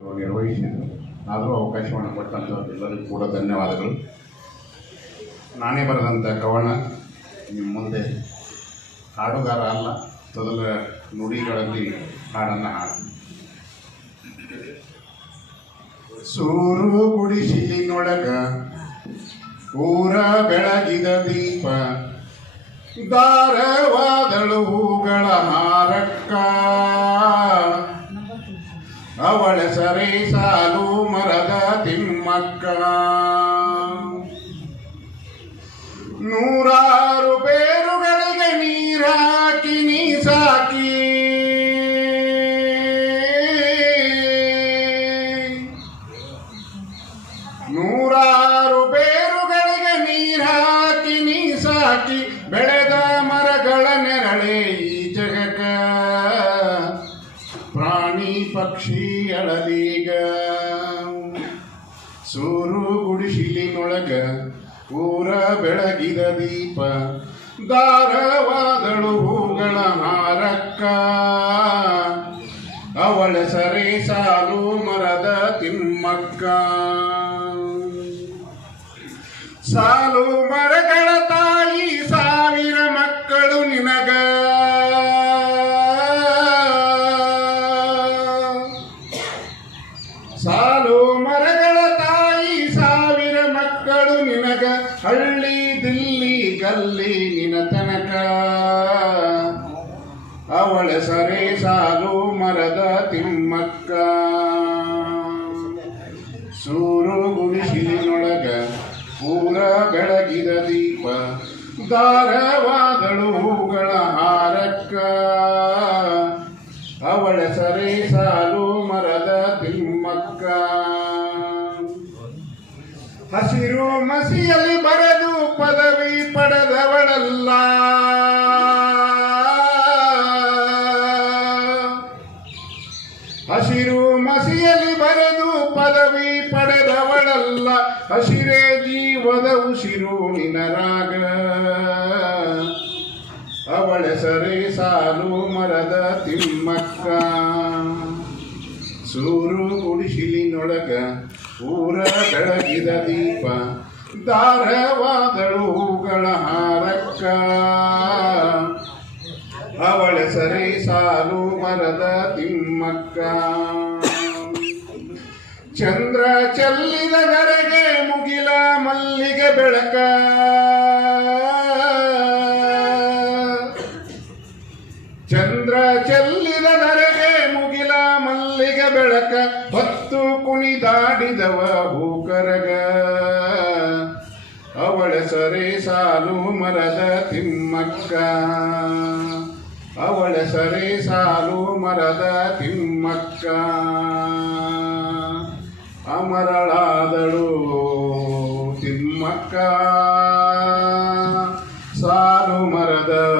ನಿರ್ವಹಿಸಿದ್ರು. ಆದರೂ ಅವಕಾಶವನ್ನು ಕೊಟ್ಟಂಥವ್ರು ಎಲ್ಲರಿಗೂ ಕೂಡ ಧನ್ಯವಾದಗಳು. ನಾನೇ ಬರೆದಂಥ ಕವನ ನಿಮ್ಮ ಮುಂದೆ ಹಾಡುಗಾರ ಅಲ್ಲ, ತೊದಲ ನುಡಿಗಳಲ್ಲಿ ಹಾಡನ್ನು ಹಾಡು. ಸೂರು ಗುಡಿಸಿಲಿನೊಳಗ ಊರ ಬೆಳಗಿದ ದೀಪ ದಾರವಾದಳು ಹೂಗಳ ತಿಮ್ಮಕ್ಕ ನೂರಾರು ಬೇರುಗಳಿಗೆ ನೀರಾಕಿ ನೀ ಸಾಕಿ. ನೂರಾರು ಬೇರುಗಳಿಗೆ ನೀರಾಕಿ ನೀ ಸಾಕಿ. ಬೆಳೆದ ಮರಗಳ ನೆರಳೆ ಈ ಜಗಕ ಪ್ರಾಣಿ ಪಕ್ಷಿ ಅಳಲೀಗ ಸೂರು ಗುಡಿಸಿಲಿನೊಳಗ ಊರ ಬೆಳಗಿದ ದೀಪ ದಾರವಾದಳು ಹೂಗಳ ಹಾರಕ್ಕ ಅವಳ ಸರಿ ಸಾಲು ಮರದ ತಿಮ್ಮಕ್ಕ. ಸಾಲು ಮರಗಳ ಮಕ್ಕಳು ನಿನಗ ಹಳ್ಳಿ ದಿಲ್ಲಿ ಗಲ್ಲಿ ನಿನ ತನಕ. ಅವಳ ಸರಿ ಸಾಲು ಮರದ ತಿಮ್ಮಕ್ಕ. ಸೂರು ಗುಡಿಸಿನೊಳಗ ಪೂರ ಬೆಳಗಿದ ದೀಪ. ದಾರವಾದಳು ಹೂಗಳ ಹಾರಕ್ಕ. ಅವಳ ಸರಿ ಸಾಲು ಮರದ ತಿಮ್ಮಕ್ಕ. ಹಸಿರು ಮಸಿಯಲ್ಲಿ ಬರೆದು ಪದವಿ ಪಡೆದವಳಲ್ಲ. ಹಸಿರು ಮಸಿಯಲ್ಲಿ ಬರೆದು ಪದವಿ ಪಡೆದವಳಲ್ಲ. ಹಸಿರೇ ಜೀವದ ಉಸಿರು ನಿನರಾಗ. ಅವಳ ಸರೆ ಸಾಲು ಮರದ ತಿಮ್ಮಕ್ಕ. ಸೂರು ಗುಡಿಸಿಲಿನೊಳಗ ಊರ ಬೆಳಗಿದ ದೀಪ ದಾರವಾದಳು ಹೂಗಳ ಹಾರಕ್ಕ. ಅವಳ ಸರಿ ಸಾಲು ಮರದ ತಿಮ್ಮಕ್ಕ. ಚಂದ್ರ ಚೆಲ್ಲಿದ ಗರೆಗೆ ಮುಗಿಲ ಮಲ್ಲಿಗೆ ಬೆಳಕ. ಬೆಳಕ ಹೊತ್ತು ಕುಣಿದಾಡಿದವ ಭೂಕರಗ. ಅವಳ ಸರೆ ಸಾಲು ಮರದ ತಿಮ್ಮಕ್ಕ. ಅವಳ ಸರೆ ಸಾಲು ಮರದ ತಿಮ್ಮಕ್ಕ. ಅಮರಳಾದಳು ತಿಮ್ಮಕ್ಕ. ಸಾಲು ಮರದ